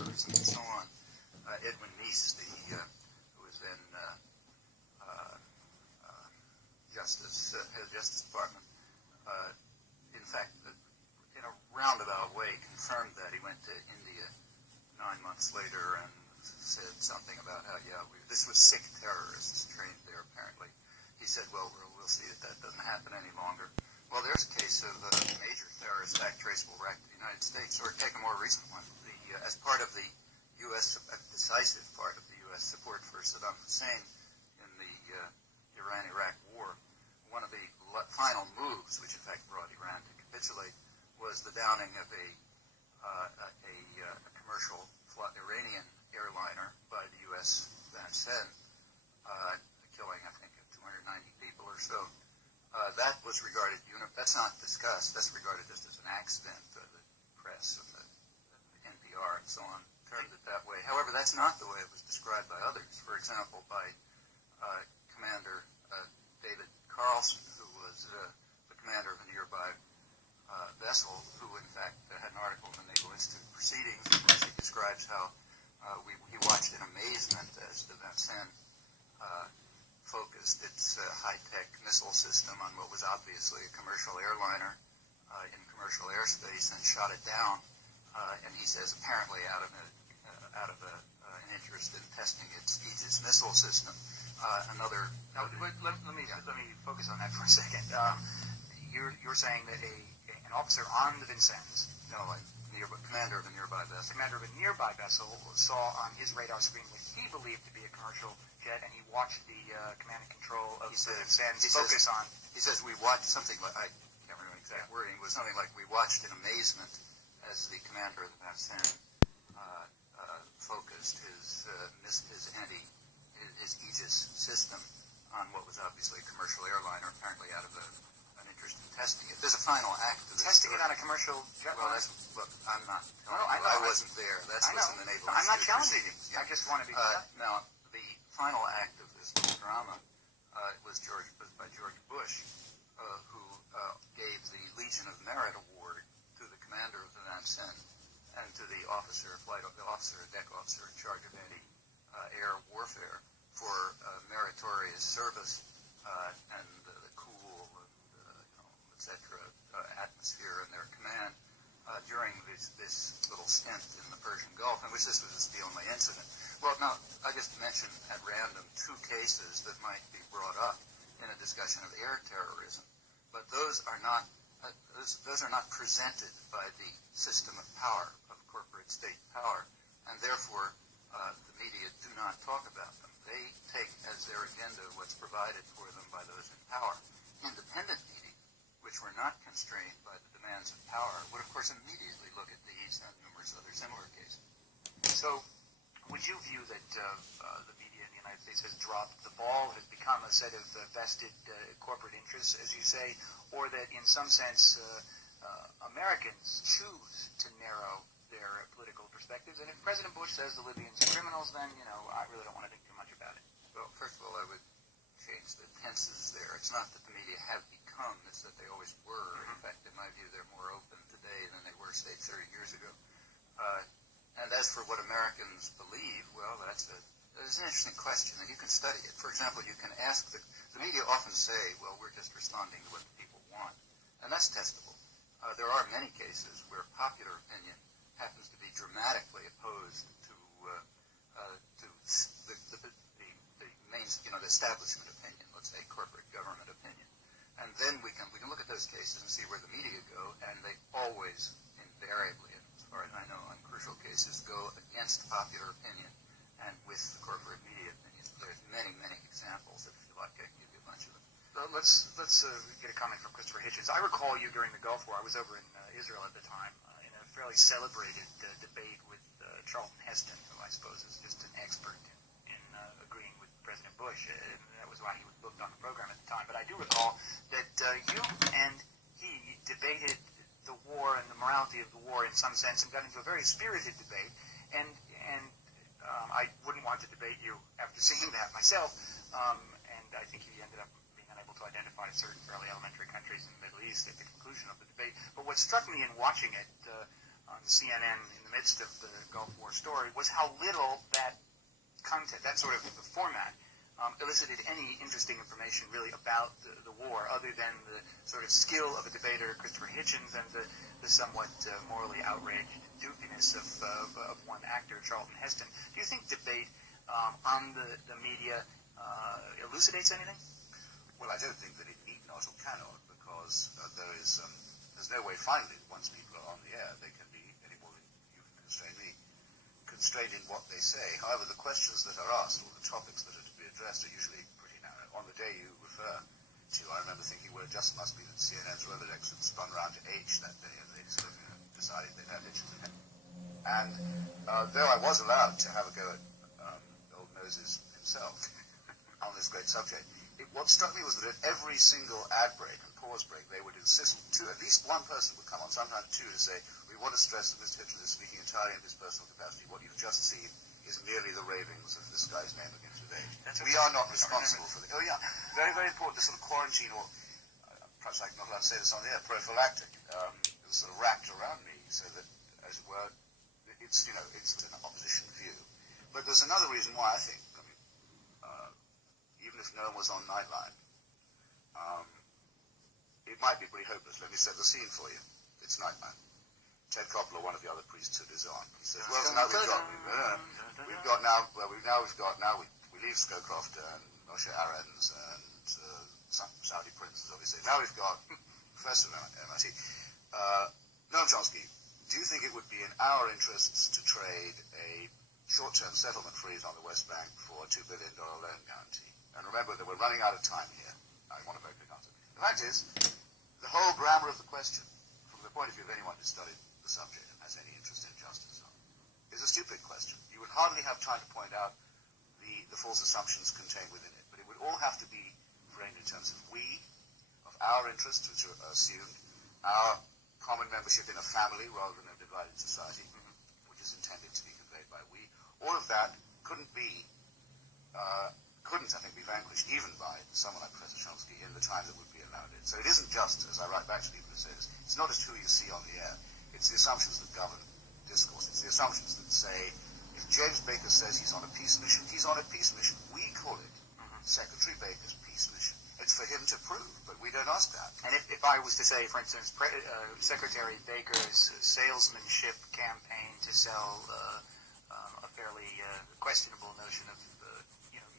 murders and so on. Edwin Meese, who was then head of Justice Department, in fact, in a roundabout way, confirmed that. He went to India 9 months later and said something about how, this was sick terrorists trained there, apparently. He said, well, we'll see that doesn't happen any longer. Well, there's a case of a major terrorist act traceable back to the United States, or take a more recent one. As part of the U.S., decisive part of the U.S. support for Saddam Hussein in the Iran-Iraq war, one of the final moves, which in fact brought Iran to capitulate, was the downing of a commercial Iranian airliner by the U.S. Vincennes, killing, I think, 290 people or so. That was regarded, that's not discussed, that's regarded just as an accident. The press and the NPR and so on termed it that way. However, that's not the way it was described by others. For example, by Commander David Carlson, who was the commander of a nearby vessel, who in fact had an article in the Naval Institute Proceedings in which he describes how he watched in amazement as the Vincennes focused its high-tech missile system on what was obviously a commercial airliner in commercial airspace and shot it down. And he says apparently out of an interest in testing its Aegis missile system. Let me focus on that for a second. You're saying that an officer on the Vincennes, commander of a nearby vessel, saw on his radar screen what he believed to be a commercial jet, and he watched the command and control of the Vincennes focus on. He says we watched something like, I can't remember the exact wording, it was something like we watched in amazement as the commander of the Vincennes focused his Aegis system on what was obviously a commercial airliner, apparently out of an interest in testing it. There's a final act of this. Testing it on a commercial jet? Well, look, I'm not telling you. I wasn't there. That's what's in the Naval Institute. I'm not challenging you. I just want to be clear. Now, the final act of this little drama was by George Bush, who gave the Legion of Merit Award to the commander of the Vincennes and to the deck officer in charge of anti-air warfare for meritorious service and the cool and etc. Atmosphere in their command during this little stint in the Persian Gulf, in which this was the only incident. Well, now, I just mentioned at random 2 cases that might be brought up in a discussion of air terrorism, but those are not presented by the system of power, of corporate state power, and therefore the media do not talk about them. They take as their agenda what's provided for them by those in power. Independent media, which were not constrained by the demands of power, would of course immediately look at these and numerous other similar cases. So, would you view that the media in the United States has dropped the ball, has become a set of vested corporate interests, as you say, or that in some sense Americans choose to narrow their political perspectives? And if President Bush says the Libyans are criminals, then, I really don't want to think too much about it. Well, first of all, I would change the tenses there. It's not that the media have become, it's that they always were. In fact, in my view, they're more open today than they were, say, 30 years ago. And as for what Americans believe, well, that's an interesting question, and you can study it. For example, you can ask, the media often say, well, we're just responding to what the people want, and that's testable. There are many cases where popular opinion happens to be dramatically opposed to the establishment opinion, let's say corporate government opinion. And then we can look at those cases and see where the media go, and they always, invariably, as far as I know, on crucial cases, go against popular opinion and with the corporate media opinion. There's many, many examples. If you like, I can give you a bunch of them. Let's get a comment from Christopher Hitchens. I recall you during the Gulf War. I was over in Israel at the time in a fairly celebrated debate with Charlton Heston, who I suppose is just an expert in agreeing with President Bush. And that was why he was booked on the program at the time. But I do recall that you and he debated the war and the morality of the war in some sense and got into a very spirited debate. And I wouldn't want to debate you after seeing that myself. And I think he ended up being unable to identify certain fairly elementary countries in the Middle East at the conclusion of the debate. But what struck me in watching it on CNN in the midst of the Gulf War story was how little that content, that sort of format, elicited any interesting information really about the war, other than the sort of skill of a debater, Christopher Hitchens, and the somewhat morally outraged dupiness of one actor, Charlton Heston. Do you think debate on the media elucidates anything? Well, I don't think that it need not or cannot, because there's no way finally, once people are on the air, they can be any more than you can constrain me, constrained in what they say. However, the questions that are asked, or the topics that are to be addressed, are usually pretty narrow. On the day you refer to, I remember thinking, well, it just must be that CNN's Rolodex had spun around to H that day, and they sort of decided they'd have Hitchens again. And though I was allowed to have a go at old Moses himself on this great subject, what struck me was that at every single ad break and pause break, they would insist at least one person would come on, sometimes two, to say, we want to stress that Mr. Hitchens is speaking entirely in his personal capacity. What you've just seen is merely the ravings of this guy's name against today. We are not responsible for the... Oh, yeah. Very, very important. The sort of quarantine, or perhaps I'm not allowed to say this on the air, prophylactic, was sort of wrapped around me so that, as it were, it's an opposition view. But there's another reason why I think, even if no one was on Nightline, it might be pretty hopeless. Let me set the scene for you. It's Nightline. Ted Koppel, one of the other priesthoods, is on. He says, well, now we leave Scowcroft and Moshe Arens and some Saudi princes, obviously. Now we've got Professor at MIT. Noam Chomsky, do you think it would be in our interests to trade a short-term settlement freeze on the West Bank for a $2 billion loan guarantee? And remember that we're running out of time here. I want a very quick answer. The fact is, the whole grammar of the question, from the point of view of anyone who studied the subject and has any interest in justice, is a stupid question. You would hardly have time to point out the false assumptions contained within it. But it would all have to be framed in terms of we, of our interests, which are assumed, our common membership in a family rather than a divided society, which is intended to be conveyed by we. All of that couldn't, I think, be vanquished even by someone like Professor Chomsky in the time that would be allowed it. So it isn't just, as I write back to people who say this, it's not just who you see on the air. It's the assumptions that govern discourse. It's the assumptions that say, if James Baker says he's on a peace mission, he's on a peace mission. We call it Secretary Baker's peace mission. It's for him to prove, but we don't ask that. And if I was to say, for instance, Secretary Baker's salesmanship campaign to sell a fairly questionable notion of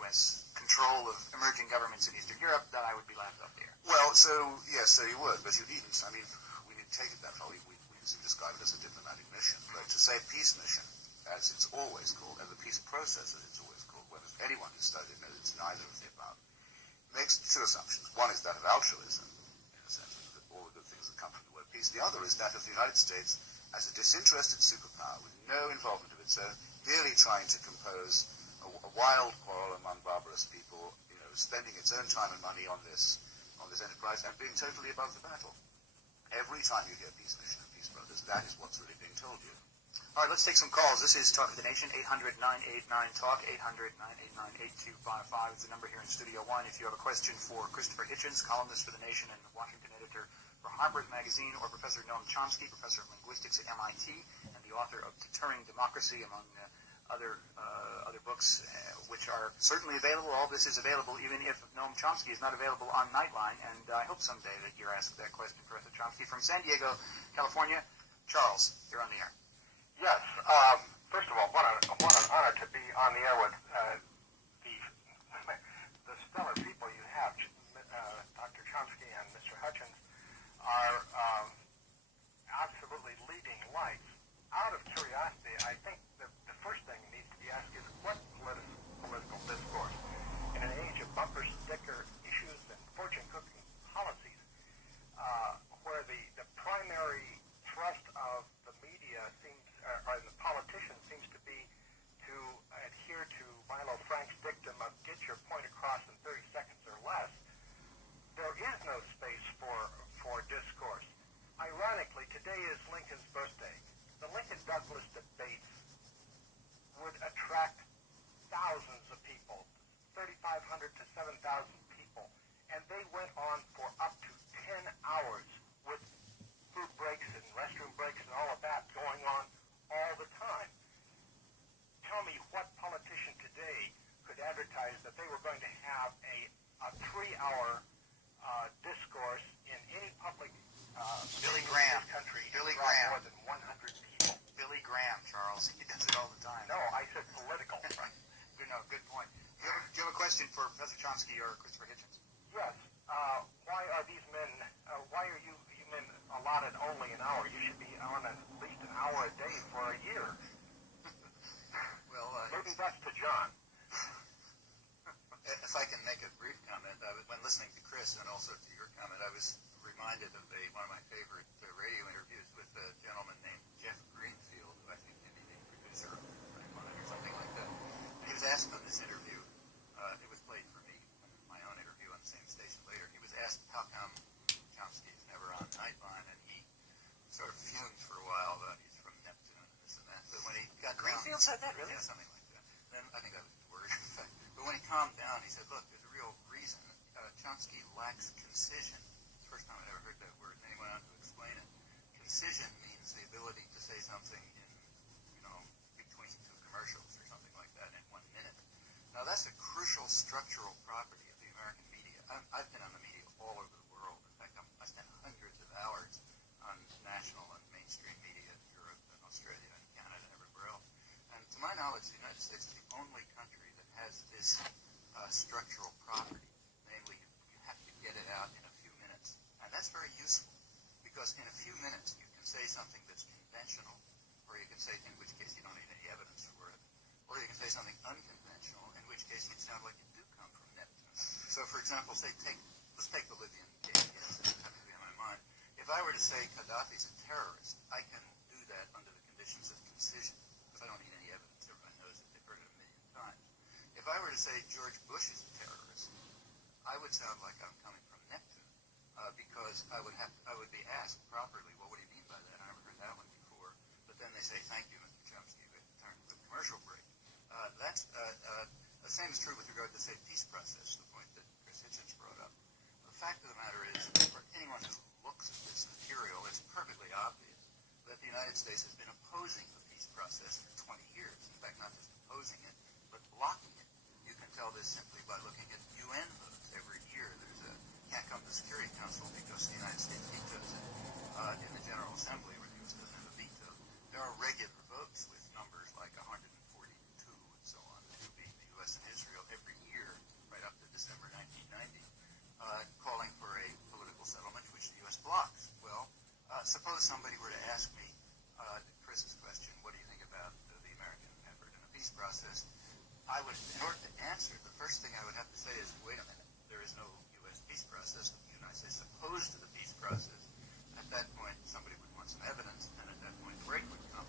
U.S. control of emerging governments in Eastern Europe, that I would be laughed off the air. Well, yes, so you would, but you needn't. I mean, we didn't take it that far. We describe it as a diplomatic mission. But to say peace mission, as it's always called, and the peace process, as it's always called, whether anyone who's studied knows it's neither of the above, makes two assumptions. One is that of altruism, in a sense, that all the good things that come from the word peace. The other is that of the United States as a disinterested superpower with no involvement of its own, merely trying to compose a wild quarrel among barbarous people, spending its own time and money on this enterprise and being totally above the battle. Every time you hear peace mission and peace brothers, that is what's really being told you. All right, let's take some calls. This is Talk of the Nation, 800-989-TALK, 800-989-8255 is the number here in Studio One. If you have a question for Christopher Hitchens, columnist for The Nation and the Washington editor for Harvard Magazine, or Professor Noam Chomsky, professor of linguistics at MIT, and the author of Deterring Democracy, among other books, which are certainly available. All this is available, even if Noam Chomsky is not available on Nightline, and I hope someday that you're asked that question, Professor Chomsky. From San Diego, California, Charles, you're on the air. Yes. First of all, what an honor to be on the air with the stellar people you have. Dr. Chomsky and Mr. Hutchins are absolutely leading lights. Out of curiosity, I think the first thing that needs to be asked is what political discourse, in an age of bumper sticker issues and fortune-cooking policies, where the primary thrust of the media or the politicians seems to be to adhere to Milo Frank's dictum of get your point across in 30 seconds or less, there is no space for discourse. said that, really? Yeah, something like that. Then I think that was his word, in fact. But when he calmed down, he said, look, there's a real reason. Chomsky lacks concision. It's the first time I'd ever heard that word. And then he went on to explain it. Concision means the ability to say something in, between two commercials or something like that in 1 minute. Now, that's a crucial structural property of the American media. I've been on the media all over the world. In fact, I spent hundreds of hours on national and mainstream media in Europe and Australia and Canada and everywhere else. And to my knowledge, the United States is the only country that has this structural property. Namely, you have to get it out in a few minutes. And that's very useful because in a few minutes you can say something that's conventional, or you can say, in which case you don't need any evidence for it, or you can say something unconventional, in which case you'd sound like you do come from Neptune. So, for example, let's take the Libyan case. Yes, it happens to be on my mind. If I were to say Gaddafi's a terrorist, I can do that under the conditions of concision, because I don't need any evidence. Everyone knows it. They've heard it a million times. If I were to say George Bush is a terrorist, I would sound like I'm coming from Neptune, because I would be asked properly, well, what do you mean by that? I never heard that one before. But then they say, thank you, Mr. Chomsky, we have to turn to the commercial break. The same is true with regard to the, say, peace process, the point that Chris Hitchens brought up. The fact of the matter is, for anyone who looks at this material, it's perfectly obvious that the United States has been opposing the peace process for 20 years. In fact, not just opposing it, but blocking it. You can tell this simply by looking at UN votes. Every year can't come to the Security Council because the United States vetoes it in the General Assembly, where the U.S. doesn't have a veto. There are regular votes with numbers like 142 and so on, the two being the U.S. and Israel every year, right up to December 1990, calling for a political settlement, which the U.S. blocks. Well, suppose somebody were to ask me Chris's question, what do you think about the American effort in the peace process? In order to answer, the first thing I would have to say is, wait a minute, there is no U.S. peace process. The United States is opposed to the peace process. At that point, somebody would want some evidence, and at that point, the break would come.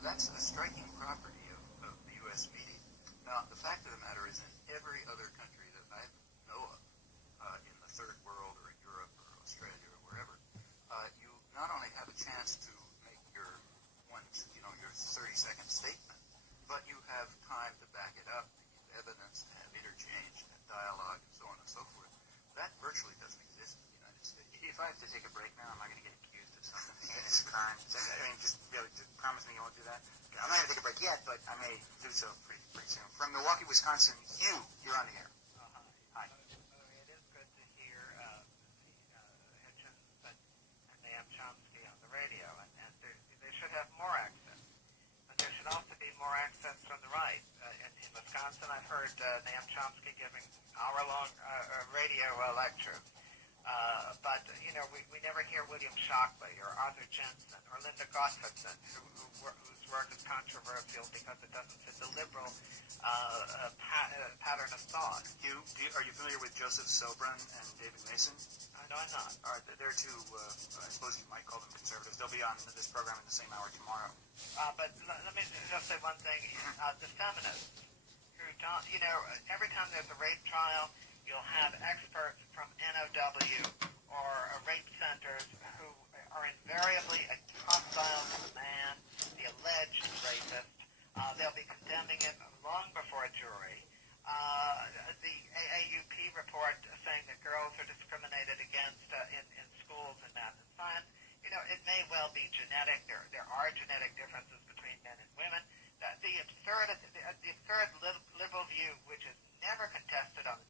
That's a striking property of the U.S. media. Now, the fact of the matter is, in every other country that I know of, in the third world or in Europe or Australia or wherever, you not only have a chance to make your 30-second statement, but you have time to back it up, to give evidence, to have interchange, to have dialogue, and so on and so forth. That virtually doesn't exist in the United States. If I have to take a break now, am I going to get accused of some heinous crime? Just promise me you won't do that. Okay, I'm not going to take a break yet, but I may do so pretty soon. From Milwaukee, Wisconsin, Hugh, you're on the air. Hi. It is good to hear Hitchens and Noam Chomsky on the radio, and they should have more access. But there should also be more access from the right. In Wisconsin, I've heard Noam Chomsky giving hour-long radio lectures. But, we never hear William Shockley or Arthur Jensen or Linda Gottfredson, whose work is controversial because it doesn't fit the liberal pattern of thought. Are you familiar with Joseph Sobran and David Mason? No, I'm not. All right, they're two, I suppose you might call them conservatives. They'll be on this program in the same hour tomorrow. But let me just say one thing. The feminists who don't, every time there's a rape trial, you'll have experts from NOW or rape centers who are invariably hostile to the man, the alleged rapist. They'll be condemning him long before a jury. The AAUP report saying that girls are discriminated against in schools and math and science, it may well be genetic. There are genetic differences between men and women. The absurd